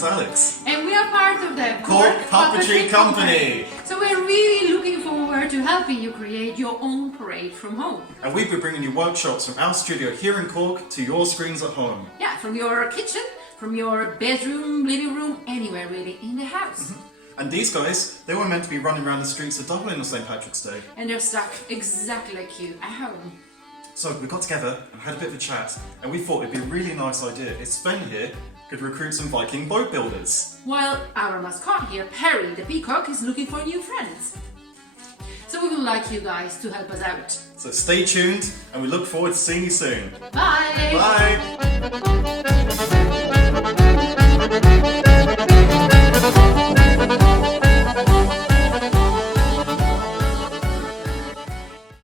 name's Alex. And we are part of the Cork Puppetry Company. So we're really looking forward to helping you create your own parade from home. And we've been bringing you workshops from our studio here in Cork to your screens at home. Yeah, from your kitchen, from your bedroom, living room, anywhere really in the house. And these guys, they were meant to be running around the streets of Dublin on St. Patrick's Day. And they're stuck exactly like you at home. So we got together and had a bit of a chat, and we thought it'd be a really nice idea if Sven here could recruit some Viking boat builders. While our mascot here, Perry the peacock, is looking for new friends. So we would like you guys to help us out. So stay tuned, and we look forward to seeing you soon. Bye! Bye!